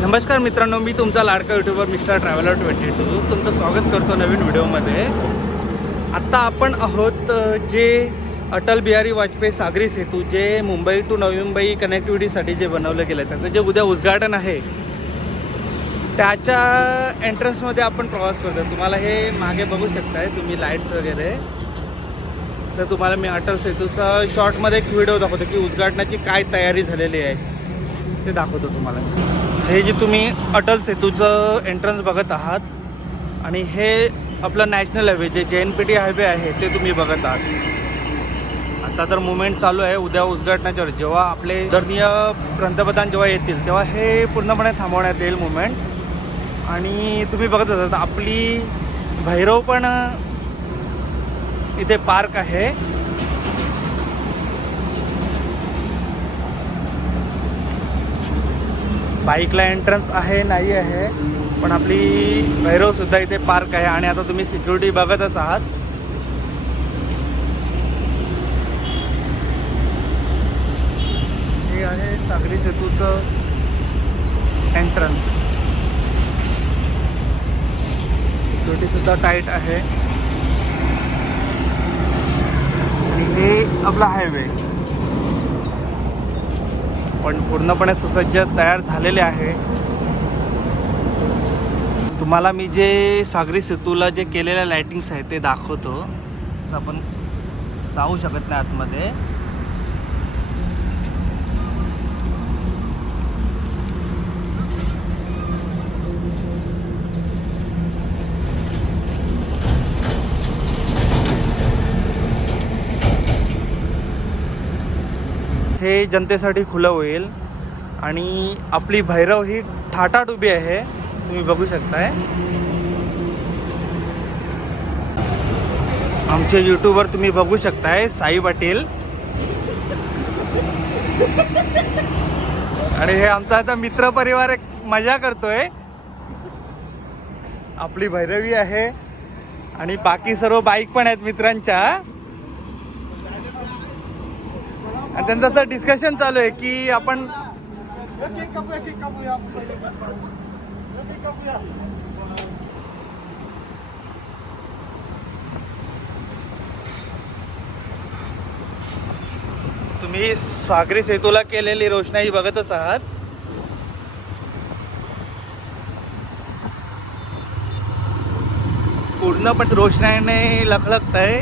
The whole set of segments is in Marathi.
नमस्कार मित्रांनो मी तुमचा लाडका YouTuber mister traveller twenty two तुमचं स्वागत करतो नवीन व्हिडिओमध्ये. आत्ता आपण आहोत जे अटल बिहारी वाजपेयी सागरी सेतू जे मुंबई टू नवी मुंबई कनेक्टिव्हिटीसाठी जे बनवलं गेलं आहे त्याचं जे उद्या उद्घाटन आहे त्याच्या एंट्रन्समध्ये आपण प्रवास करतो तुम्हाला हे मागे बघू शकताय तुम्ही लाईट्स वगैरे. तर तुम्हाला मी अटल सेतूचा शॉर्टमध्ये एक व्हिडिओ दाखवतो की उद्घाटनाची काय तयारी झालेली आहे ते दाखवतो तुम्हाला हे जे तुम्ही अटल सेतूचं एंट्रन्स बघत आहात आणि हे आपलं नॅशनल हायवे जे जे एन पी टी हायवे आहे ते तुम्ही बघत आहात. आता तर मुवमेंट चालू आहे उद्या उद्घाटनाच्यावर. जेव्हा आपले आदरणीय पंतप्रधान जेव्हा येतील तेव्हा हे पूर्णपणे थांबवण्यात येईल मुवमेंट आणि तुम्ही बघत असाल आपली भैरव पण इथे पार्क आहे. बाईकला एंट्रन्स आहे नाही आहे पण आपली भैरवसुद्धा इथे पार्क आहे आणि आता तुम्ही सिक्युरिटी बघतच आहात. हे आहे सागरी सेतूचं एंट्रन्स सिक्युरिटीसुद्धा टाईट आहे. हे आपला हायवे पण पूर्णपणे सुसज्ज तयार झालेले आहे. तुम्हाला मी जे सागरी सेतूला जे केलेल्या लायटिंग्स आहेत ते दाखवतो. तर आपण जाऊ शकत नाही आतमध्ये. हे जनतेसाठी खुलं होईल. आणि आपली भैरव ही ठाटाट उभी आहे. तुम्ही बघू शकताय. आमचे यूट्यूबवर तुम्ही बघू शकताय. साई पाटील. आणि हे आमचा आता मित्र परिवार एक मजा करतोय. आपली भैरवी आहे. आणि बाकी सर्व बाईक पण आहेत मित्रांच्या. आणि त्यांचं असं डिस्कशन चालू आहे की आपण एक एक कापूया एक एक कापूया आपण पहिले एक एक कापूया तुम्ही सागरी सेतूला केलेली रोषणाई बघतच आहात. पूर्णपणे रोषणाईने लखलखत आहे.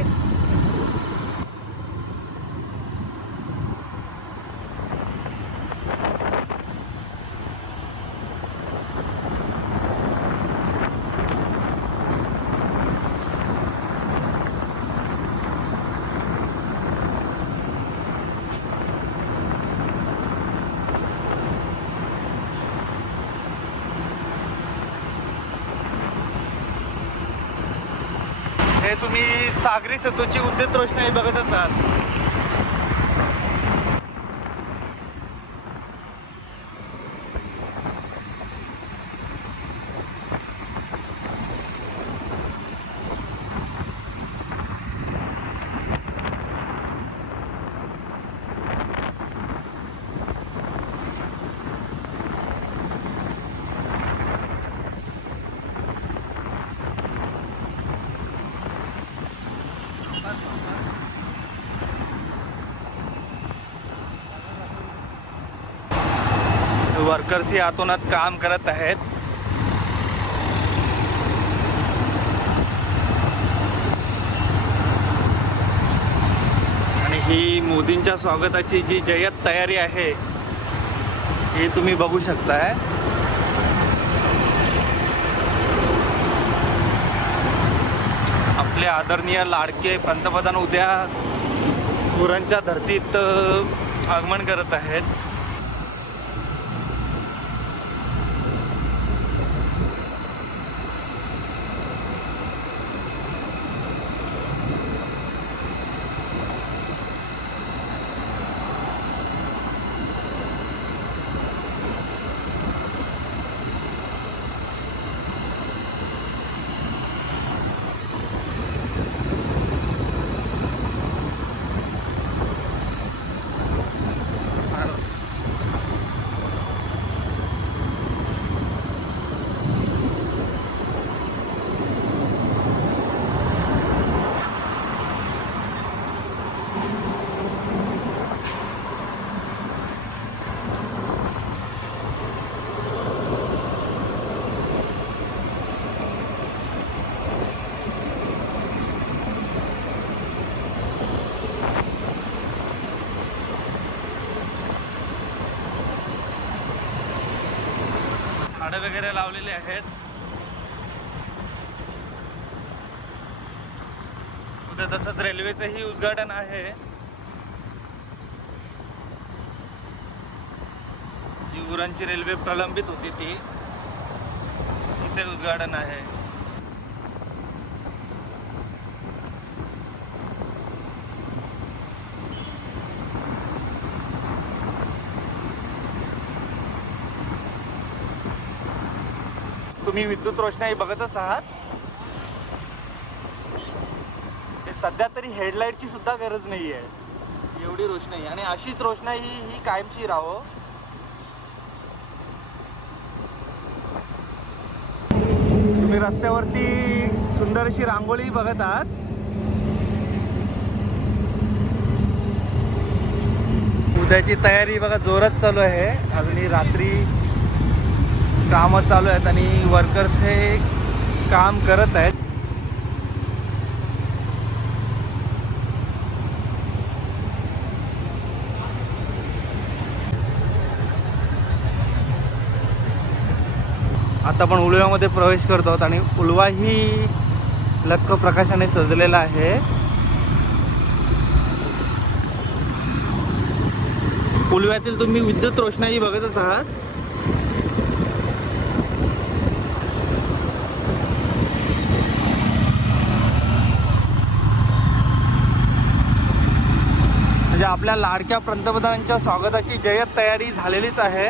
हे तुम्ही सागरी सेतूची उद्योग रोषणाई बघतच आहात. वर्कर्स ही आतोनात काम करत आहेत. आणि ही मोदींच्या स्वागताची जी जय्यत तयारी आहे ही तुम्ही बघू शकताय. आपले आदरणीय लाडके पंतप्रधान उद्या गुरांच्या धर्तीत आगमन करत आहेत. झाडं वगैरे लावलेली आहेत. उद्या तसंच रेल्वेचंही उद्घाटन आहे. जी उरणची रेल्वे प्रलंबित होती ती. तिचे उद्घाटन आहे. तुम्ही विद्युत रोषणाई बघतच आहात? सध्या तरी हेडलाईटची सुद्धा गरज नाही आहे एवढी रोषणाई. आणि अशीच रोषणाई ही ही कायमची राहो. तुम्ही रस्त्यावरती सुंदर अशी रांगोळी बघत आहात? उद्याची तयारी बघा जोरात चालू आहे. अजूनही रात्री कामं चालू आहेत आणि वर्कर्स हे काम करत आहेत. आता आपण उलव्यामध्ये प्रवेश करतो आहोत आणि उलवा ही लक्क प्रकाशाने सजलेला आहे. उलव्यातील तुम्ही विद्युत रोषणाई बघतच आहात. म्हणजे आपल्या लाडक्या पंतप्रधानांच्या स्वागताची जय्यत तयारी झालेलीच आहे.